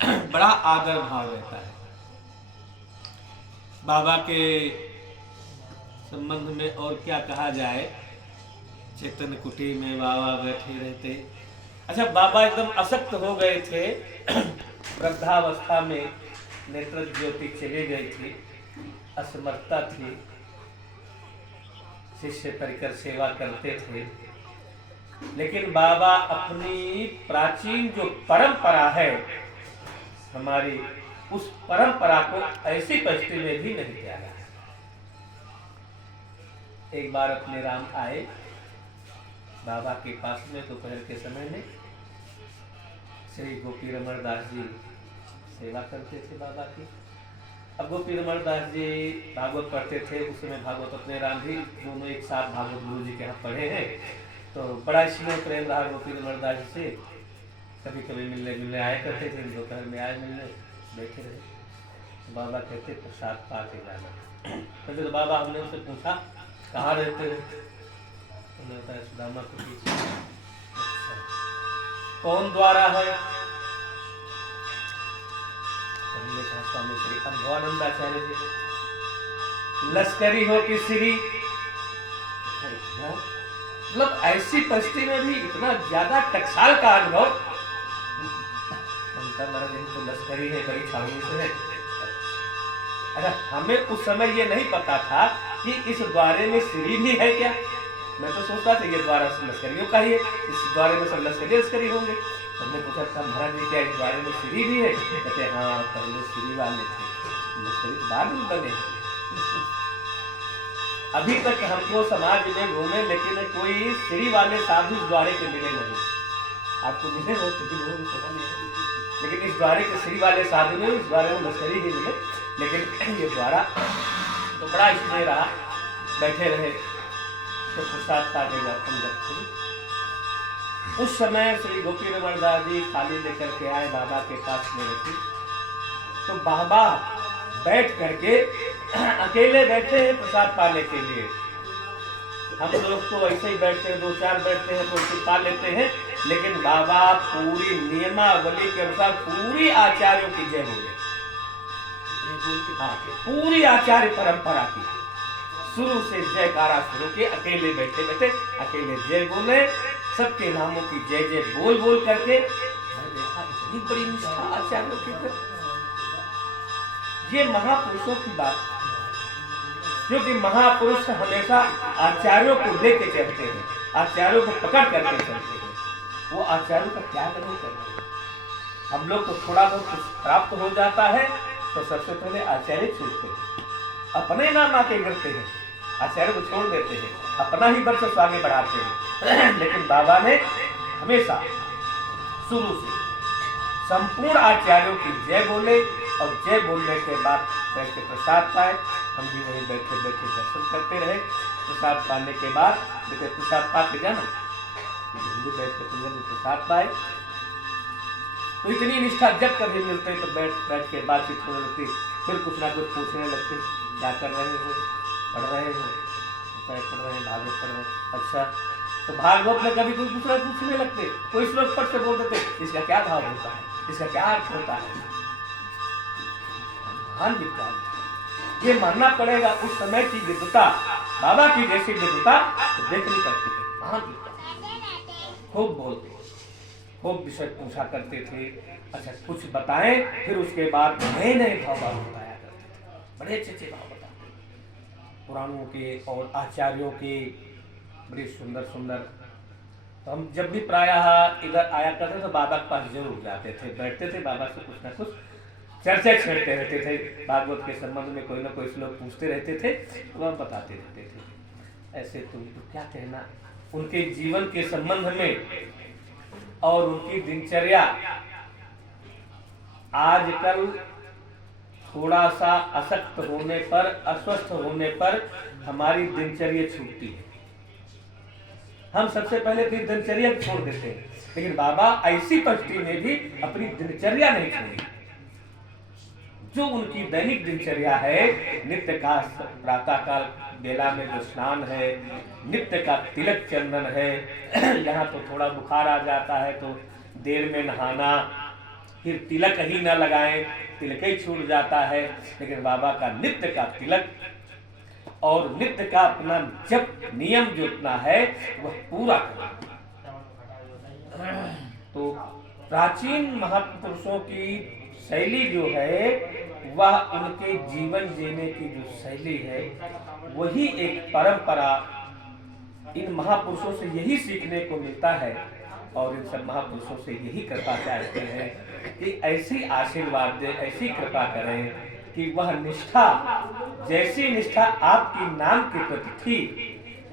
बड़ा आदर भाव रहता है। बाबा के संबंध में और क्या कहा जाए। चेतन कुटी में बाबा बैठे रहते। अच्छा, बाबा एकदम असक्त हो गए थे, वृद्धावस्था में नेत्र ज्योति चली गई थी, असमर्थता थी, शिष्य परिकर सेवा करते थे, लेकिन बाबा अपनी प्राचीन जो परंपरा है हमारी, उस परंपरा को ऐसी परिस्थिति में भी नहीं त्यागा। एक बार अपने राम आए बाबा के पास में, दोपहर के समय में। श्री गोपी रमण दास जी सेवा करते थे बाबा की। अब गोपी रमण दास जी भागवत पढ़ते थे, उस समय भागवत अपने राम जी दोनों एक साथ भागवत गुरु जी के यहाँ पढ़े हैं, तो बड़ा स्नेह प्रेम रहा गोपी रमण दास जी से। कभी कभी मिलने आया करते थे, दोपहर में आए मिलने, बैठे रहे। तो बाबा कहते प्रसाद पा के जाना। कहते तो बाबा, हमने उनसे पूछा कहाँ रहते हो, उन्होंने बताया सुदामा के पीछे। अच्छा, कौन द्वारा है? हमने कहा स्वामी श्री अद्भुतानंदाचार्य जी। लश्करी हो कि श्री? मतलब ऐसी परिस्थिति में भी इतना ज्यादा टकसाल का अनुभव। महाराज तो लश्करी है, बड़ी छावनी से है। अच्छा, हमें उस समय ये नहीं पता था कि इस द्वारे में श्री भी है क्या। मैं तो सोचता था ये द्वारा लश्करियों का ही है, इस द्वारे में सब लश्करी होंगे। हमने पूछा था महाराज जी क्या इस द्वारे में श्री भी है? कहते हाँ, पहले श्री वाले थे, लश्करी बाद में बने। अभी तक हमको समाज में घूमे, लेकिन कोई श्री वाले साधु इस द्वारे के मिले नहीं। आपको मिले हो पता नहीं, लेकिन इस द्वारे के श्री वाले साधु में, इस द्वारे में लश्करी ही मिले। लेकिन ये द्वारा तो बड़ा इसमें रहा, बैठे रहे तो प्रसाद पाटेगा अंदर। उस समय श्री गोपी रमण दास जी थाली लेकर के आए, बाबा के पास में रखी। तो बाबा बैठ करके अकेले बैठे हैं प्रसाद पाने के लिए। हम लोग तो ऐसे ही बैठते हैं, दो चार बैठते हैं तो पा लेते हैं, लेकिन बाबा पूरी नियमावली के अनुसार पूरी आचार्यों की जय बोले। हाँ, पूरी आचार्य परंपरा की शुरू से जयकारा शुरू के, अकेले बैठे बैठे अकेले जय बोले, सबके नामों की जय जय बोल बोल करके। देखा इतनी बड़ी निष्ठा आचार्यों की। ये महापुरुषों की बात, क्योंकि महापुरुष हमेशा आचार्यों को लेके चलते हैं, आचार्यों को पकड़ करके चलते हैं। वो आचार्यों का क्या नहीं करते। हम लोग को थोड़ा बहुत कुछ प्राप्त हो जाता है तो सबसे पहले आचार्य छूटते हैं, अपने नाम आके गिरते हैं, आचार्य को छोड़ देते हैं, अपना ही वर्चस्व आगे बढ़ाते हैं। लेकिन बाबा ने हमेशा शुरू से संपूर्ण आचार्यों की जय बोले, और जय बोलने के बाद बैठ के प्रसाद पाए। हम भी वहीं बैठे बैठे दर्शन करते रहे। प्रसाद पाने के बाद प्रसाद पा के जाना, बैठ के प्रसाद पाए। तो इतनी निष्ठा जब कभी मिलते तो बैठ के बातचीत होने लगती, फिर कुछ ना कुछ पूछने लगते, क्या कर रहे हो, पढ़ रहे हो, पढ़ रहे हैं, भागवत पढ़ रहे हैं। अच्छा, तो भागवत में कभी कोई दूसरा पूछने लगते, कोई श्लोक पढ़ के बोल देते, इसका क्या भाव होता है, इसका क्या अर्थ होता है। महान विद्वान, ये मानना पड़ेगा उस समय की विद्वता, बाबा की जैसी विद्वता तो देख नहीं करते थे। महान विद्वान, खूब बोलते, खूब विषय पूछा करते थे। अच्छा, कुछ बताएं, फिर उसके बाद नए नए भाव बताया करते थे, बड़े अच्छे भाव बताते, पुराणों के और आचार्यों के बड़े सुंदर सुंदर। तो हम जब भी प्रायः इधर आया करते तो बाबा के पास जरूर जाते थे, बैठते थे, बाबा से कुछ ना कुछ चर्चा छेड़ते रहते थे, भागवत के संबंध में कोई ना कोई श्लोक पूछते रहते थे, तो हम बताते रहते थे। ऐसे तुम तो क्या कहना उनके जीवन के संबंध में और उनकी दिनचर्या। आजकल थोड़ा सा असक्त होने पर, अस्वस्थ होने पर हमारी दिनचर्या छूटती है, हम सबसे पहले फिर दिनचर्या छोड़ देते हैं। लेकिन बाबा ऐसी परिस्थिति में भी अपनी दिनचर्या नहीं छोड़ी। जो उनकी दैनिक दिनचर्या है, नित्य का प्रातः काल बेला में जो स्नान है, नित्य का तिलक चंदन है, यहाँ तो थोड़ा बुखार आ जाता है तो देर में नहाना, फिर तिलक ही न लगाएं, तिलक ही छूट जाता है। लेकिन बाबा का नित्य का तिलक और नित्य का अपना जप नियम जोतना है वह पूरा करें। तो प्राचीन महापुरुषों की शैली जो है वह उनके जीवन जीने की जो शैली है वही एक परंपरा इन महापुरुषों से यही सीखने को मिलता है। और इन सब महापुरुषों से यही कृपा चाहते हैं कि ऐसी आशीर्वाद दे, ऐसी कृपा करें कि वह निष्ठा, जैसी निष्ठा आपकी नाम के प्रति थी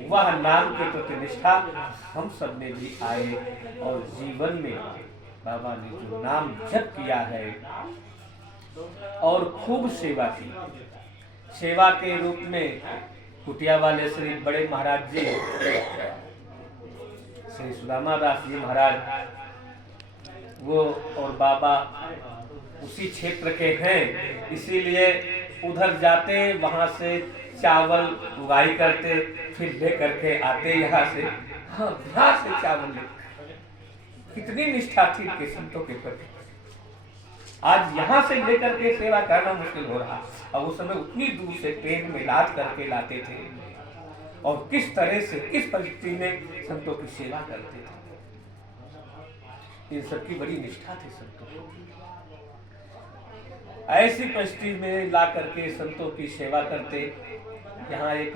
वह नाम के प्रति निष्ठा हम सब में भी आए। और जीवन में बाबा ने जो नाम जप किया है और खूब सेवा की, सेवा के रूप में कुटिया वाले श्री बड़े महाराज जी, श्री सुदामा दास जी महाराज, वो और बाबा उसी क्षेत्र के हैं, इसीलिए उधर जाते, वहां से चावल उगाई करते, फिर ले करके आते यहाँ से, हाँ यहाँ से चावल ले। कितनी निष्ठा थी के संतों के प्रति। आज यहाँ से लेकर के सेवा करना मुश्किल हो रहा, और उस समय उतनी दूर से ट्रेन में लाद करके लाते थे, और किस तरह से किस परिस्थिति में संतों की सेवा करते थे। इन सबकी बड़ी निष्ठा थी संतों को। ऐसी परिस्थिति में ला करके संतों की सेवा करते। यहाँ एक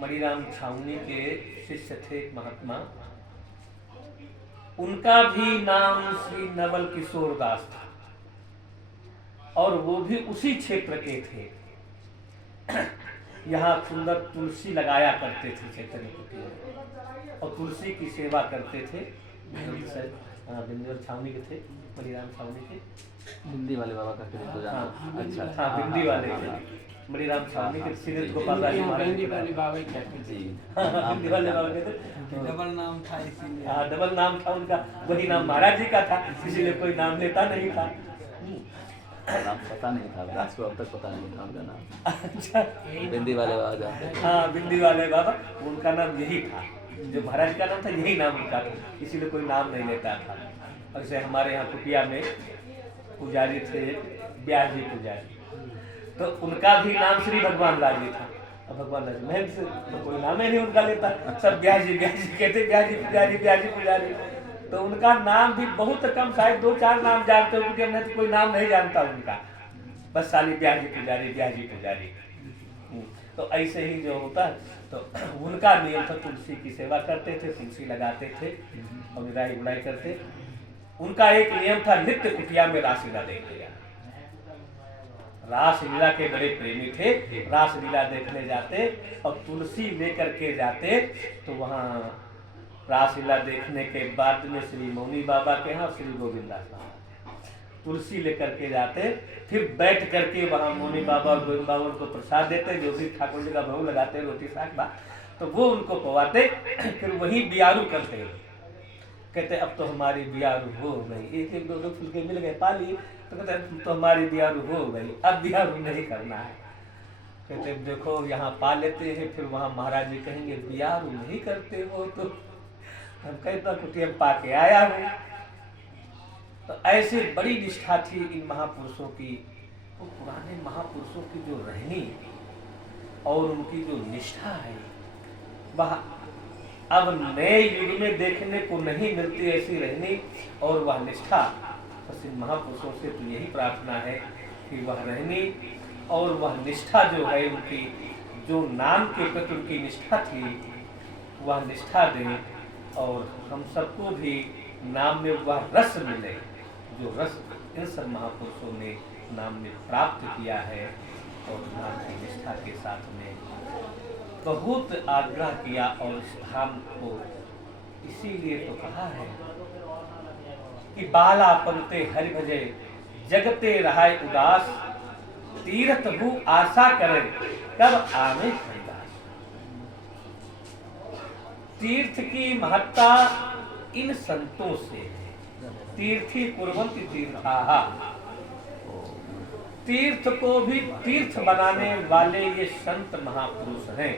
मणिराम छावनी के शिष्य थे महात्मा, उनका भी नाम श्री नवल किशोर दास था, और वो भी उसी क्षेत्र के थे। यहाँ सुंदर तुलसी लगाया करते थे चैतन्य कुटिया, और तुलसी की सेवा करते थे। बिंदी छावनी के थे, मणिराम छावनी के, बिंदी वाले बाबा करते थे तो जानते। अच्छा, हाँ बिंदी वाले थे, मणिराम छावनी के, श्री गोपाल दास महाराज बिंदी वाले बाबा कहते थे। बिंदी वाले बाबा कहते, डबल नाम था इसीलिए। हाँ डबल नाम था उनका, वही नाम महाराज जी का था, इसीलिए कोई नाम लेता नहीं था। नाम पता नहीं था, दास को अब तक पता नहीं था उनका नाम। अच्छा, बिंदी वाले बाबा जानते। हाँ बिंदी वाले बाबा, उनका नाम यही था, जो महाराज का नाम था यही नाम उनका था, इसीलिए कोई नाम नहीं लेता था। ऐसे हमारे यहाँ कुटिया में पुजारी थे ब्यास जी पुजारी, तो उनका भी नाम श्री भगवान लाल जी था। अब भगवान लाल जी महल से तो कोई नाम ही नहीं उनका लेता, सब ब्यास जी कहते, ब्यास जी पुजारी, ब्यास जी पुजारी। तो उनका नाम भी बहुत कम, शायद 2-4 नाम जानते हो, क्योंकि हमने तो कोई नाम नहीं जानता उनका, बस साली ब्यास जी पुजारी, ब्यास जी पुजारी। तो ऐसे ही जो होता है, तो उनका नियम था तुलसी की सेवा करते थे, तुलसी लगाते थे और निराई गुड़ाई करते। उनका एक नियम था, नित्य कुटिया में रासलीला देखने जाना। रासलीला के बड़े प्रेमी थे, रासलीला देखने जाते और तुलसी लेकर के जाते। तो वहाँ रासलीला देखने के बाद में श्री मौनी बाबा के यहाँ श्री गोविंदास बाबा तुलसी लेकर के जाते, फिर बैठ करके वहाँ मौनी बाबा और गोविंद बाबा उनको प्रसाद देते, जो भी ठाकुर जी का भोग लगाते, रोटी साग बात, तो वो उनको पवाते। फिर वही बियारू करते, कहते अब तो हमारी बियारू हो गई, एक एक दो दो फुलके मिल गए पाली, तो कहते अब तो हमारी बियारू हो गई, अब बियारू नहीं करना है। कहते देखो यहाँ पा लेते हैं, फिर वहाँ महाराज जी कहेंगे बियारू नहीं करते हो, तो हम कहता कुटिया पा के आया हूँ। तो ऐसे बड़ी निष्ठा थी इन महापुरुषों की। तो पुराने महापुरुषों की जो रहनी और उनकी जो निष्ठा है, वह अब नए युग में देखने को नहीं मिलती, ऐसी रहनी और वह निष्ठा। बस इन महापुरुषों से तो यही प्रार्थना है कि वह रहनी और वह निष्ठा जो है उनकी, जो नाम के प्रति उनकी निष्ठा थी, वह निष्ठा दें, और हम सबको भी नाम में वह रस मिले जो रस इन सब महापुरुषों ने नाम में प्राप्त किया है। और नाम की निष्ठा के साथ में बहुत आग्रह किया, और इस धाम को इसीलिए तो कहा है कि बाला पलते हरि भजे जगते रहाय उदास, तीर्थ भू आशा करे कब आवे हरिदास। तीर्थ की महत्ता इन संतों से है। तीर्थी कुर्वन्ति तीर्थाः, तीर्थ को भी तीर्थ बनाने वाले ये संत महापुरुष हैं।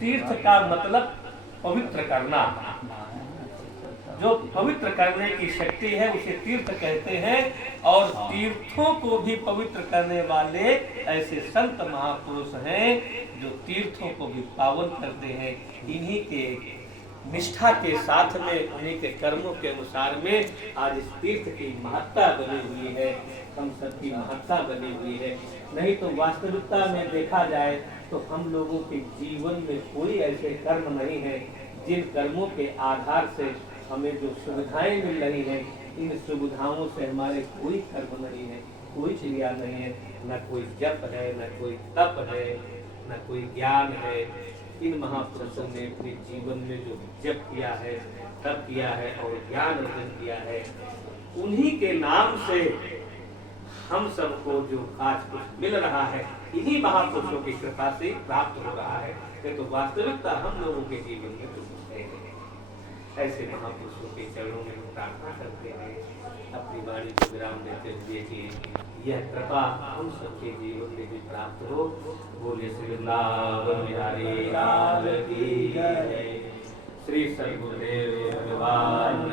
तीर्थ का मतलब पवित्र करना, जो पवित्र करने की शक्ति है उसे तीर्थ कहते हैं। और तीर्थों को भी पवित्र करने वाले ऐसे संत महापुरुष हैं जो तीर्थों को भी पावन करते हैं। इन्हीं के निष्ठा के साथ में, उन्हीं के कर्मों के अनुसार में आज इस तीर्थ की महत्ता बनी हुई है, हम सबकी महत्ता बनी हुई है। नहीं तो वास्तविकता में देखा जाए तो हम लोगों के जीवन में कोई ऐसे कर्म नहीं है जिन कर्मों के आधार से हमें जो सुविधाएं मिल रही हैं, इन सुविधाओं से हमारे कोई कर्म नहीं है, कोई क्रिया नहीं है, न कोई जप है, न कोई तप है, न कोई ज्ञान है। इन महापुरुषों ने अपने जीवन में जो जप किया है, तप किया है और ज्ञान अर्जन किया है, उन्हीं के नाम से हम सबको जो आज कुछ मिल रहा है, इन्हीं महापुरुषों की कृपा से प्राप्त हो रहा है। ये तो वास्तविकता हम लोगों के जीवन में तो कुछ है नहीं। ऐसे महापुरुषों के चरणों में हम प्रार्थना करते हैं, अपनी वाणी को विराम देते हुए कि यह कृपा हम सबके जीवन में भी प्राप्त हो। बोले श्री वृंदावन बिहारी लाल की जय। श्री सद्गुरुदेव भगवान